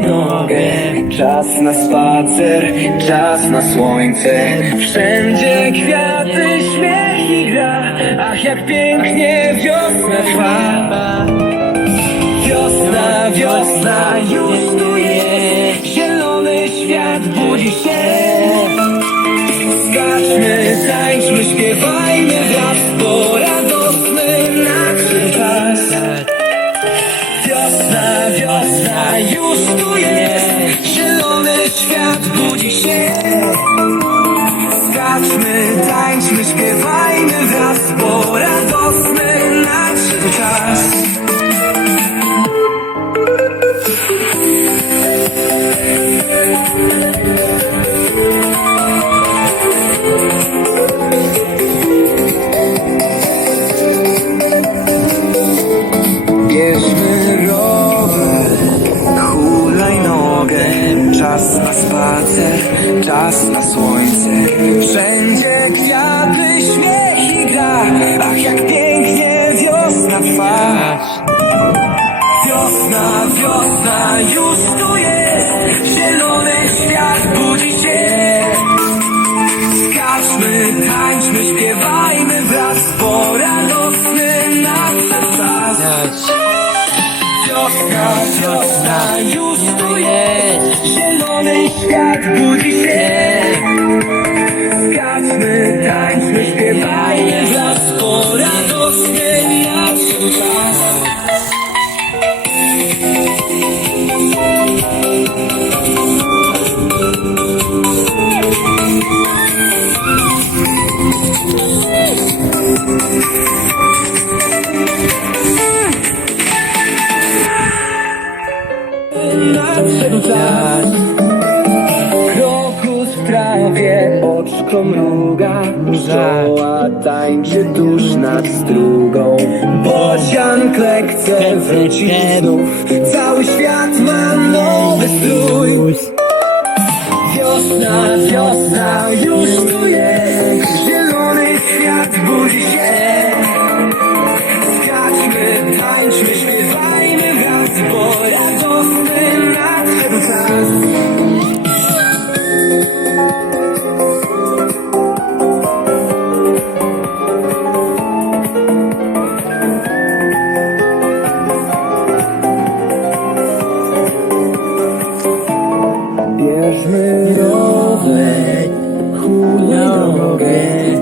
nogę. Czas na spacer, czas na słońce. Wszędzie kwiaty, śmiech i gra. Ach jak pięknie wiosna trwa. Wiosna, wiosna już tu jest. Zielony świat budzi się. Już tu jest Zielony świat budzi się. Skaczmy, tańczmy, śpiewajmy czas. Wiosna, wiosna, już tu jest. Zielony świat budzi się oczko mruga Pszczoła tańczy tuż nad strugą. Bocian klekce wróci znów. Cały świat ma nowy strój. Wiosna, wiosna, już tu jest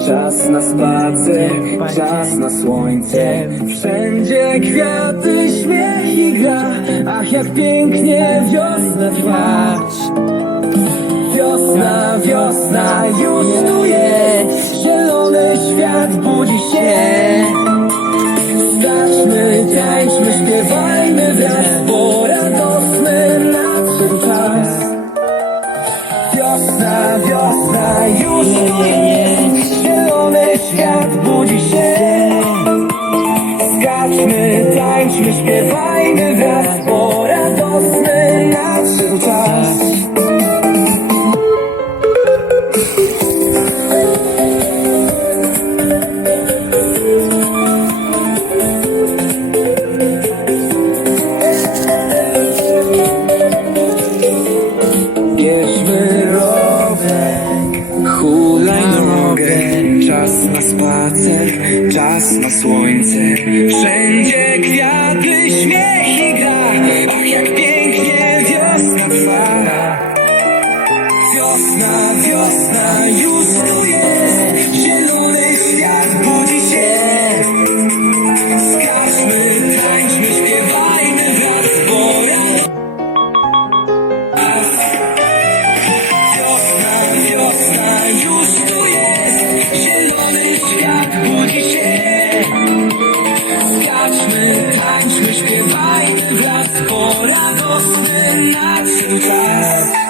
Czas na spacer, czas na słońce. Wszędzie kwiaty, śmiech i gra. Ach, jak pięknie wiosna trwa. Wiosna, wiosna, już tu jest. Zielony świat budzi się. Skaczmy, tańczmy, śpiewajmy wraz Bo radosny nadszedł czas. Wiosna, wiosna, już tu jest Zielony świat Wszędzie kwiaty, śmiech i gra Ach jak pięknie wiosna trwa. Wiosna, wiosna już tu jest Zielony świat budzi się. Skaczmy, tańczmy, śpiewajmy wraz Bo Wiosna, wiosna już tu jest Zielony świat budzi się. lost when I survive.